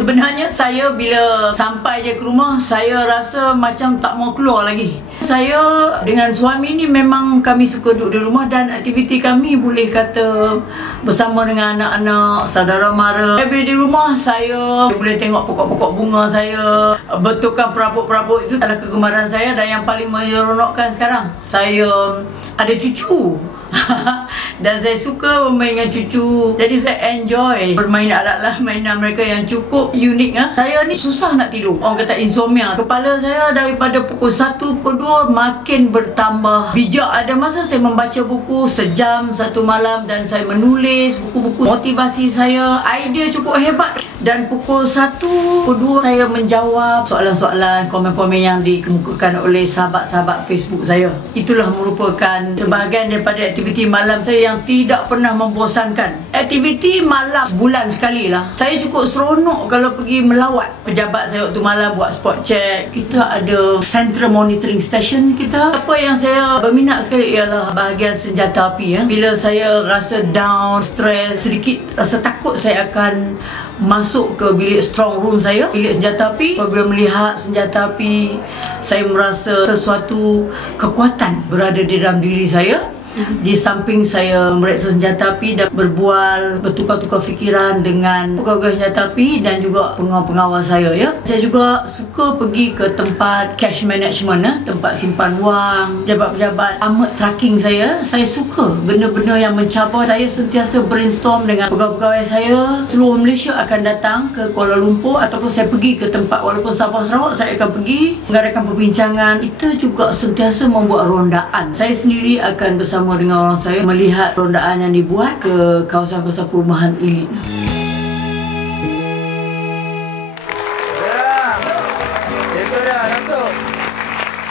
Sebenarnya saya bila sampai je ke rumah, saya rasa macam tak mau keluar lagi. Saya dengan suami ni memang kami suka duduk di rumah dan aktiviti kami boleh kata bersama dengan anak-anak, saudara mara. Bila di rumah, saya boleh tengok pokok-pokok bunga saya, betulkan perabot-perabot itu adalah kegemaran saya dan yang paling menyeronokkan sekarang, saya ada cucu. dan saya suka bermain dengan cucu. Jadi saya enjoy bermain alat-alat mainan mereka yang cukup unik ah. saya ni susah nak tidur. Orang kata insomnia. Kepala saya daripada pukul 1 pukul 2 makin bertambah. Bijak ada masa saya membaca buku sejam satu malam dan saya menulis buku-buku. Motivasi saya idea cukup hebat. Dan pukul 1 pukul 2 saya menjawab soalan-soalan komen-komen yang dikemukakan oleh sahabat-sahabat Facebook saya. Itulah merupakan sebahagian daripada aktiviti malam saya yang tidak pernah membosankan. Aktiviti malam bulan sekali lah saya cukup seronok kalau pergi melawat. Pejabat saya waktu malam buat spot check. Kita ada central monitoring station kita. Apa yang saya berminat sekali ialah bahagian senjata api ya. bila saya rasa down stress sedikit rasa takut saya akan masuk ke bilik strong room saya bilik senjata api. Apabila melihat senjata api saya merasa sesuatu kekuatan berada di dalam diri saya di samping saya mereksa senjata api dan berbual bertukar-tukar fikiran dengan pegawai senjata api dan juga pengawal-pengawal saya ya. Saya juga suka pergi ke tempat cash management ya, tempat simpan wang, jabat-jabat amat tracking saya. Saya suka benda-benda yang mencabar. Saya sentiasa brainstorm dengan pegawai-pegawai saya. Seluruh Malaysia akan datang ke Kuala Lumpur ataupun saya pergi ke tempat walaupun Sabah Sarawak saya akan pergi mengadakan perbincangan. Kita juga sentiasa membuat rondaan. Saya sendiri akan bersama bersama dengan orang saya melihat rondaan yang dibuat ke kawasan-kawasan perumahan elit.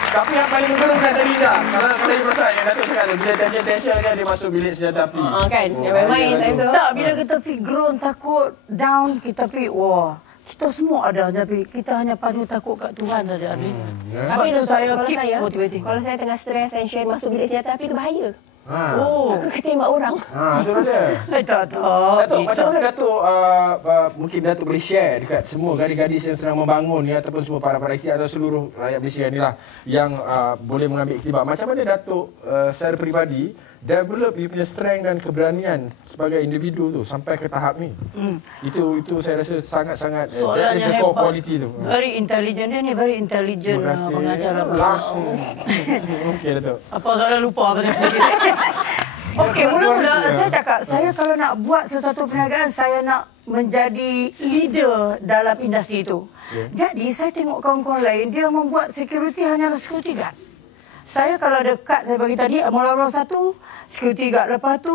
Tapi yang paling mengerumkan tadi dah. Kalau kalau you perasan yang Datuk cakap tu, bila tension-tension kan dia masuk bilik senjata api. Ha kan, dia main-main time tu. Tak, bila kita feel grown, takut, down, kita pergi, wah, kita semua ada tapi kita hanya padu takut kat Tuhan saja hmm. yeah. Tapi tu saya kalau keep saya, motivating. Kalau saya tengah stres, tension, masuk bilik senjata api itu bahaya. Ha. Oh. Aku ketembak orang. Ha, tu. Eh, tak, tak. Datuk, macam mana Datuk, uh, uh, mungkin Datuk boleh share dekat semua gadis-gadis yang sedang membangun ya, ataupun semua para-para isteri atau seluruh rakyat Malaysia ni lah yang uh, boleh mengambil iktibar. Macam mana Datuk uh, secara peribadi develop dia punya strength dan keberanian sebagai individu tu sampai ke tahap ni. Hmm. Itu itu saya rasa sangat-sangat uh, that is the core quality tu. Very intelligent dia ni very intelligent pengacara. Langsung. Okey Datuk. Apa soalan lupa apa dia Okey, mula-mula saya cakap, saya kalau nak buat sesuatu perniagaan, saya nak menjadi leader dalam industri itu. Yeah. Jadi, saya tengok kawan-kawan lain, dia membuat security hanyalah security guard. Saya kalau ada kad saya bagi tadi, mula-mula satu, security guard. Lepas tu,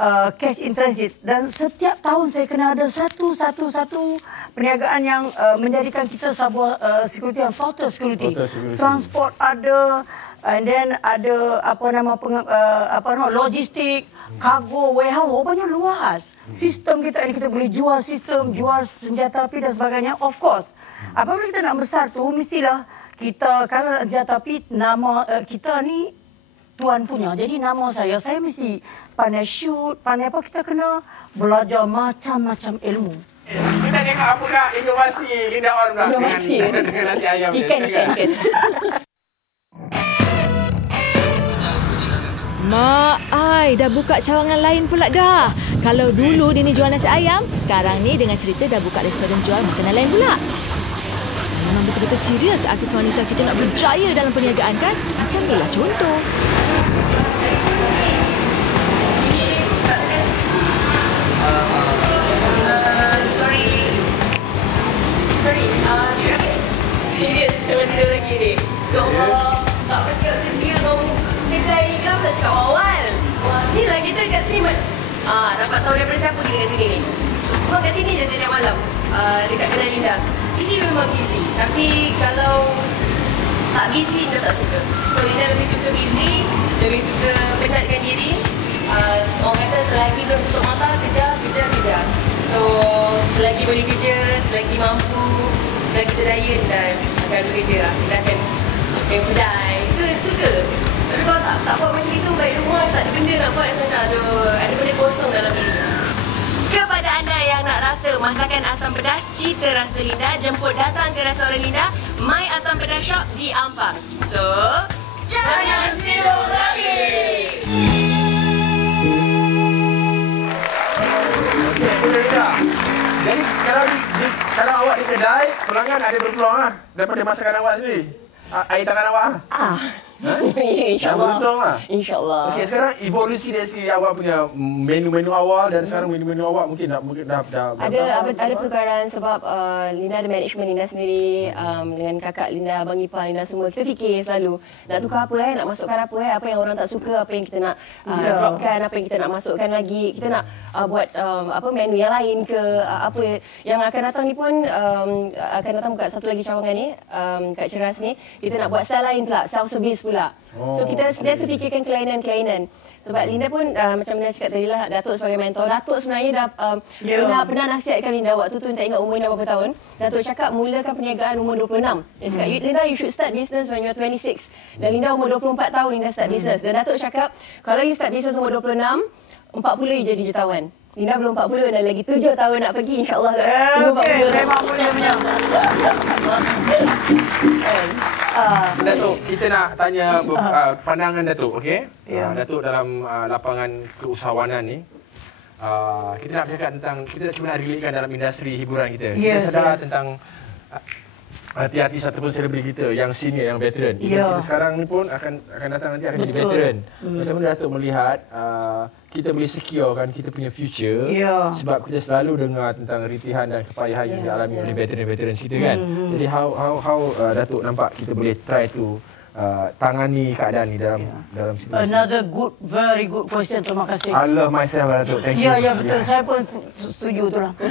uh, cash in transit. Dan setiap tahun saya kena ada satu-satu-satu perniagaan yang uh, menjadikan kita sebuah uh, security yang total security. security. Transport ada, and then ada apa nama peng, uh, apa nama logistik, kargo, warehouse, banyak luas. Sistem kita ini kita boleh jual sistem, jual senjata api dan sebagainya. Of course. Apabila kita nak besar tu, mestilah kita kalau dia tapi nama uh, kita ni tuan punya. Jadi nama saya saya mesti pandai shoot, pandai apa kita kena belajar macam-macam ilmu. Kita tengok apa kak inovasi Linda On pula inovasi. dengan, dengan nasi ayam. Ikan, ikan, ikan. Mak, ai, dah buka cawangan lain pula dah. Kalau dulu dia ni jual nasi ayam, sekarang ni dengan cerita dah buka restoran jual makanan lain pula betul-betul serius artis wanita kita nak berjaya dalam perniagaan kan? Macam itulah contoh. Tidur lagi ni? Ya kau kan lah kita kat sini. Ah, kita sini sini je tiap malam. Uh, dekat kedai Linda. Busy memang busy. Tapi kalau tak busy, kita tak suka. So, Linda lebih suka busy, lebih suka penatkan diri. Uh, orang kata selagi belum tutup mata, kerja, kerja, kerja. So, selagi boleh kerja, selagi mampu, selagi terdaya, dan akan bekerja lah. Kita akan tengok kedai. Itu suka. Tapi kalau tak, tak buat macam itu, baik rumah, tak ada benda nak buat. Macam ada, ada benda kosong dalam diri. Kepada anda nak rasa masakan asam pedas cita rasa Linda. Jemput datang ke restoran Linda, My Asam Pedas Shop di Ampang. So, jangan tidur lagi! Jadi kalau di, di, kalau awak di kedai, pelanggan ada berpeluang lah daripada masakan awak sendiri. A- Air tangan awak lah. Ah. Ha? InsyaAllah. beruntung lah. InsyaAllah. Okey, sekarang evolusi dari segi awak punya menu-menu awal dan sekarang menu-menu awak mungkin dah mungkin dah dah Ada ada, ada pertukaran sebab uh, Linda ada management Linda sendiri um, dengan kakak Linda, abang ipar Linda semua. Kita fikir selalu nak tukar apa eh, nak masukkan apa eh, apa yang orang tak suka, apa yang kita nak uh, Ya. dropkan, apa yang kita nak masukkan lagi. Kita nak uh, buat um, apa menu yang lain ke uh, apa yang akan datang ni pun um, akan datang buka satu lagi cawangan ni um, kat Ceras ni. Kita nak buat style lain pula, self service pula. So kita sentiasa fikirkan kelainan-kelainan. Sebab Linda pun uh, macam Linda cakap tadi lah, Datuk sebagai mentor. Datuk sebenarnya dah um, Ya. pernah, pernah nasihatkan Linda waktu tu tak ingat umur Linda berapa tahun. Datuk cakap mulakan perniagaan umur 26. Dia cakap, "You- Linda you should start business when you're 26. Dan Linda umur 24 tahun Linda start business. Dan Datuk cakap, kalau you start business umur 26, 40 you jadi jutawan. Linda belum 40 dan lagi 7 tahun nak pergi insyaAllah. tak? Eh, 40. memang boleh punya. Ah, Datuk, kita nak tanya uh, pandangan Datuk, okey? Ya. Uh, Datuk dalam uh, lapangan keusahawanan ni, uh, kita nak bercakap tentang, kita cuba nak relatekan dalam industri hiburan kita. Yes, kita sedar yes. tentang uh, artis-artis ataupun selebriti kita yang senior, yang veteran. Ya. Kita sekarang ni pun akan akan datang nanti akan jadi Betul. veteran. Macam mana Datuk melihat uh, kita boleh securekan kita punya future Ya. sebab kita selalu dengar tentang rintihan dan kepayahan yang dialami oleh veteran-veteran kita kan. Hmm, Jadi how how how uh, Datuk nampak kita boleh try to uh, tangani keadaan ni dalam dalam situasi. Another good, very good question. Terima kasih. I love myself lah Datuk. Thank you. Ya, ya betul. Saya pun setuju tu lah.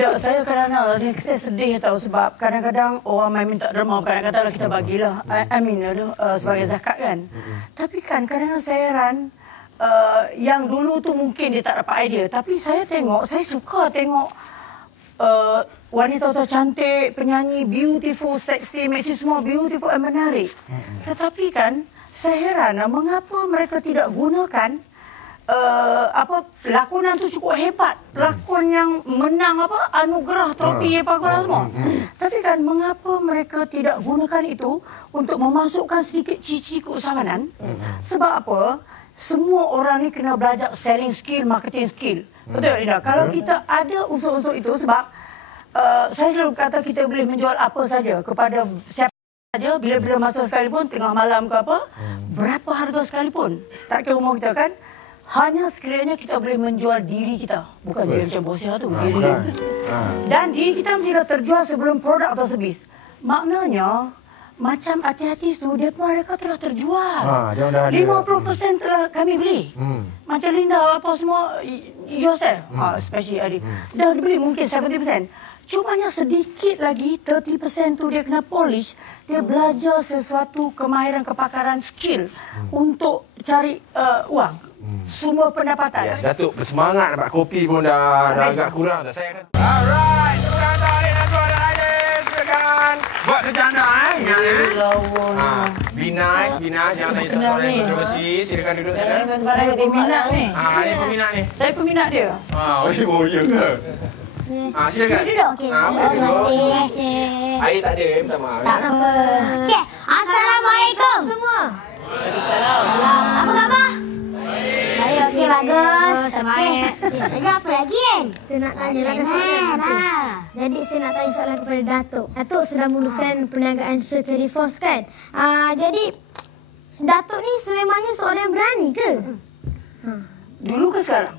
Ya, saya kadang-kadang ni saya sedih tahu sebab kadang-kadang orang main minta derma kadang-kadang lah kita bagilah. I, I mean uh, sebagai zakat kan. Tapi kan kadang-kadang saya heran uh, yang dulu tu mungkin dia tak dapat idea tapi saya tengok saya suka tengok uh, wanita-wanita cantik, penyanyi beautiful, sexy, makcik semua beautiful and menarik. Tetapi kan saya heran ah, mengapa mereka tidak gunakan uh, apa lakonan tu cukup hebat. Lakon yang menang apa anugerah trofi apa apa semua. Tapi kan mengapa mereka tidak gunakan itu untuk memasukkan sedikit cici keusahawanan? Sebab apa? Semua orang ni kena belajar selling skill, marketing skill. Betul tak Linda? Kalau kita ada unsur-unsur itu sebab uh, saya selalu kata kita boleh menjual apa saja kepada siapa saja bila-bila masa sekalipun tengah malam ke apa berapa harga sekalipun tak kira umur kita kan hanya sekiranya kita boleh menjual diri kita bukan diri macam bosnya tu diri kita. Ah. dan diri kita mesti dah terjual sebelum produk atau servis maknanya macam artis-artis tu dia mereka telah terjual. Ah, dia dah ada. 50% telah kami beli. Hmm. Macam Linda apa semua yourself, ah, especially Adi. Dah dibeli mungkin 70%. Cumanya sedikit lagi 30% tu dia kena polish, dia belajar sesuatu kemahiran kepakaran skill untuk cari uh, uang. Semua pendapatan. Yes, Datuk bersemangat dapat kopi pun dah, dah agak kurang dah. Saya akan Alright, buat kerja anda eh. Ingat eh. Ha, be nice, be nice. Jangan tanya soalan yang kontroversi. Silakan duduk sana. Saya peminat ni. Ah, ini peminat ni. Saya peminat dia. Ah, oh, oh ya ke? Ah, silakan. Duduk, okey. Ah, boleh Terima duduk. kasih. Air tak ada, eh, minta maaf. Tak apa. Okey. Assalamualaikum semua. Salam. Apa khabar? Baik, okey, bagus. Okey. Jadi apa lagi kan? Kita nak tanya lah soalan tu. Jadi saya nak tanya soalan kepada Datuk. Datuk sedang meluluskan perniagaan Security Force kan? Uh, jadi Datuk ni sememangnya seorang yang berani ke? Dulu ke sekarang?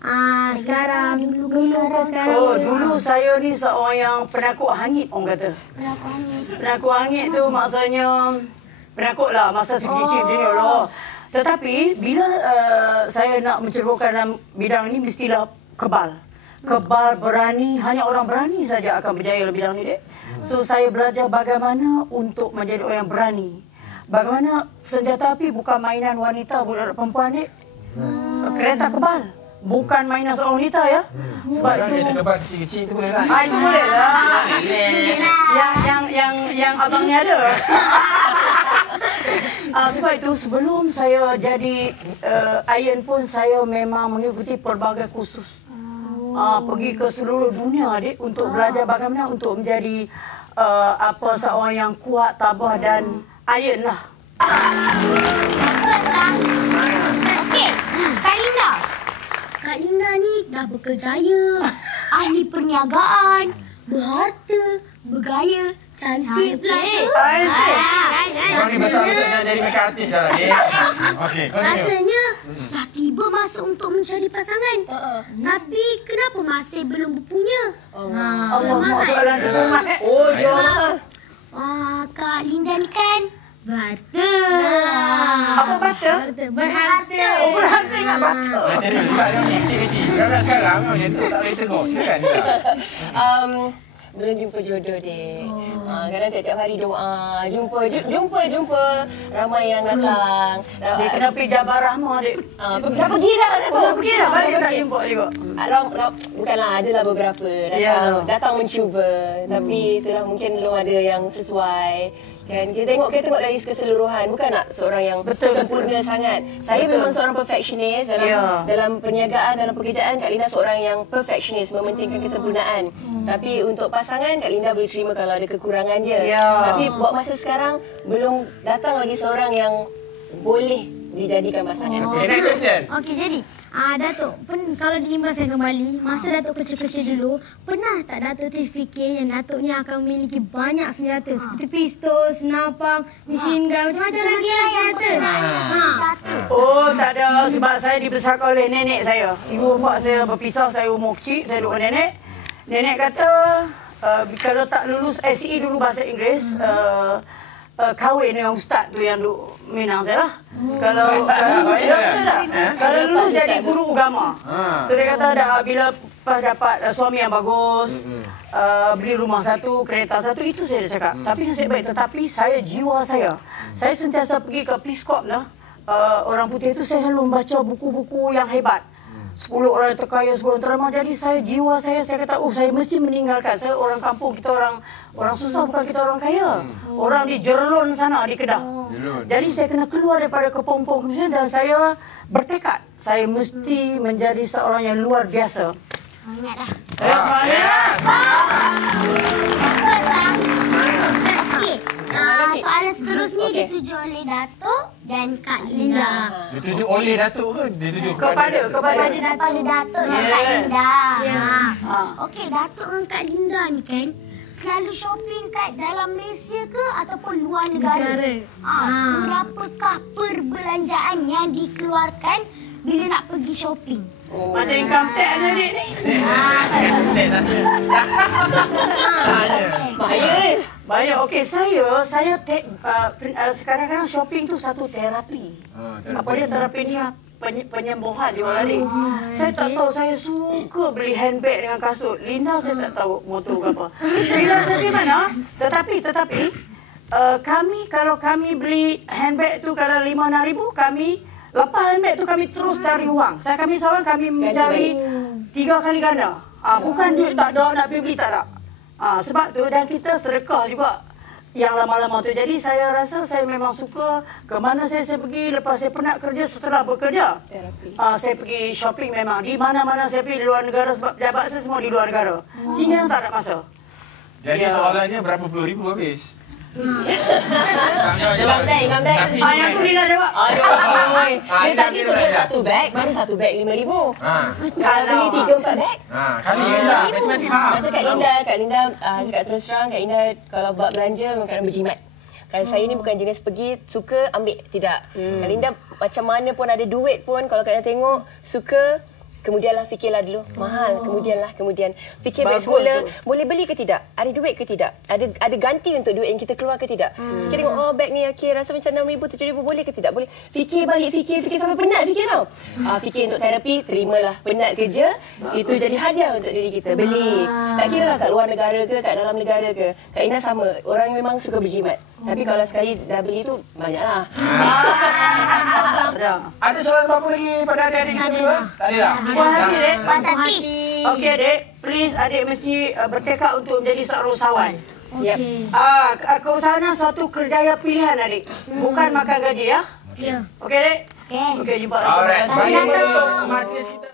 Ah sekarang dulu ke sekarang? Oh, ke? dulu saya ni seorang yang penakut hangit orang kata. Penakut hangit tu maksudnya penakut lah masa segi kecil macam ni Allah. Tetapi bila uh, saya nak mencerobohkan dalam bidang ni mestilah kebal. Kebal, berani, hanya orang berani saja akan berjaya dalam bidang ni dek. So saya belajar bagaimana untuk menjadi orang yang berani. Bagaimana senjata api bukan mainan wanita budak perempuan dek. Kereta kebal. Bukan mainan seorang wanita ya. Sebab Orang itu kereta kebal kecil-kecil tu boleh lah. Ah itu boleh lah. yang yang yang yang abang ni ada. Ah sebab itu sebelum saya jadi uh, Ayan pun saya memang mengikuti pelbagai kursus. uh, pergi ke seluruh dunia adik untuk belajar bagaimana untuk menjadi uh, apa seorang yang kuat, tabah dan iron lah. Bagus lah. Okey, Kak Linda. Kak Linda ni dah berkerjaya, ahli perniagaan, berharta, bergaya, cantik pula tu. I see. Kau ni besar-besar nak jadi makeup artist dah. Okey, continue. Rasanya dah tiba masa untuk mencari pasangan. Tapi kenapa masih belum berpunya? Allah Akbar. Terima Oh, jual mahal. Wah, Kak Linda ni kan berharta. Apa bata? Berharta. Oh, berhati ingat bata. Kecil-kecil. Kau dah sekarang macam tu, tak boleh tegur. Silakan. Um, belum jumpa jodoh dek. Oh. Ha, kadang tiap-tiap hari doa, jumpa, ju- jumpa, jumpa. Ramai yang datang. Dia kena pergi Jabal Rahmah, adik. Ah, dah pergi dah dah tu. Oh, pergi dah. Balik Dah tak jumpa juga. Ah, Ram, ram, bukanlah adalah beberapa datang Ya. datang mencuba tapi itulah mungkin belum ada yang sesuai kan kita tengok kita tengok dari keseluruhan bukan nak seorang yang Betul, sempurna betul. sangat saya Betul. memang seorang perfectionist dalam Ya. dalam perniagaan dalam pekerjaan Kak Linda seorang yang perfectionist mementingkan kesempurnaan tapi untuk pasangan Kak Linda boleh terima kalau ada kekurangan dia Ya. tapi buat masa sekarang belum datang lagi seorang yang boleh dijadikan pasangan Okay, next question. Okey jadi ah Datuk pen, kalau diimbaskan kembali masa Datuk kecil-kecil dulu pernah tak Datuk terfikir yang Datuk ni akan memiliki banyak senjata seperti pistol, senapang, mesin gun macam-macam lagi lah senjata. Ha. Oh, tak ada. Sebab saya dibesarkan oleh nenek saya. Ibu bapa saya berpisah, saya umur kecil, saya duduk dengan nenek. Nenek kata, uh, kalau tak lulus SE dulu bahasa Inggeris, uh, uh, kahwin dengan ustaz tu yang duduk Minang saya lah. Kalau kalau, baik ya, kan? betul tak? kalau lulus jadi guru agama. Ha. So dia kata dah bila lepas dapat uh, suami yang bagus, uh, beli rumah satu, kereta satu, itu saya dah cakap. Tapi nasib baik. Tetapi saya, jiwa saya, saya sentiasa pergi ke Peace Corps lah. Uh, orang putih itu saya selalu membaca buku-buku yang hebat. 10 orang yang terkaya, 10 orang terlemah. Jadi saya, jiwa saya, saya kata, oh saya mesti meninggalkan. Saya orang kampung, kita orang orang susah, bukan kita orang kaya. Orang di Jerlun sana, di Kedah. Jerlun. Jadi saya kena keluar daripada kepompong dan saya bertekad. Saya mesti menjadi seorang yang luar biasa. Semangat dah. Eh, semangat! Bagus lah. Okey. ah, soalan seterusnya Okey. dituju oleh Datuk dan Kak Linda. Dia tuju oleh Datuk ke? Dia tuju Kepada, kepada. Kepada Kepada Datuk dan. Kak Linda. Ya. Ha. Okey, Datuk dan Kak Linda ni kan selalu shopping kat dalam Malaysia ke ataupun luar negara? Negara. Ha. Berapakah perbelanjaan yang dikeluarkan bila nak pergi shopping? Macam income tax aja ni. bahaya ni Banyak. Okey, saya saya te, uh, uh, sekarang-kadang shopping tu satu terapi. Apa dia terapi ni? Penye, penyembuhan dia orang adik. Saya tak tahu, saya suka beli handbag dengan kasut. Lina saya tak tahu motor ke apa. Bila tapi mana? Tetapi, tetapi, uh, kami kalau kami beli handbag tu kalau lima enam ribu, kami lepas handbag tu kami terus cari wang. Saya kami seorang kami mencari tiga kali ganda. Ah, bukan duit tak ada nak pergi beli tak ada. Ah, sebab tu dan kita sedekah juga yang lama-lama tu. Jadi saya rasa saya memang suka ke mana saya, saya pergi lepas saya penat kerja setelah bekerja. Terapi. Ah, saya pergi shopping memang di mana-mana saya pergi di luar negara sebab pejabat saya semua di luar negara. Sehingga tak ada masa. Jadi Ya. soalannya berapa puluh ribu habis? Imam Dai, Imam Dai. Ah, yang tu Lina jawab. Aduh, Ah, dia dia tadi sebut satu beg, baru satu beg RM5,000. Ha. Kalau beli tiga empat beg, Ha, kali dah. Matematik faham. Macam Kak Linda, Kak Linda uh, cakap terus terang, Kak Linda kalau buat belanja memang kadang berjimat. Kalau saya ni bukan jenis pergi, suka ambil, tidak. Kak Linda macam mana pun ada duit pun, kalau Kak Linda tengok, suka, kemudianlah fikirlah dulu. Mahal, kemudianlah, kemudian. Fikir Bagus semula, tu. boleh beli ke tidak? Ada duit ke tidak? Ada ada ganti untuk duit yang kita keluar ke tidak? Kita tengok, oh beg ni okay, rasa macam RM6,000, RM7,000, boleh ke tidak? Boleh. Fikir balik, fikir, fikir sampai penat fikir tau. Ah, fikir untuk terapi, terimalah. Penat kerja, itu jadi hadiah untuk diri kita. Beli. Tak kira lah kat luar negara ke, kat dalam negara ke. Kak Ina sama. Orang yang memang suka berjimat. Tapi kalau sekali dah beli tu, banyaklah. Ya. Ada soalan apa lagi pada adik-adik berdua? Tak ada dah? Puas hati, Dek. Puas hati. Okey, Dek. Please, adik mesti uh, bertekad untuk menjadi seorang usahawan. Yep. Ah, ke- keusahawanan suatu kerjaya pilihan, adik. Bukan makan gaji, ya? Ya. Okey, Dek? Okey. Okey, jumpa. Alright. Terima kasih.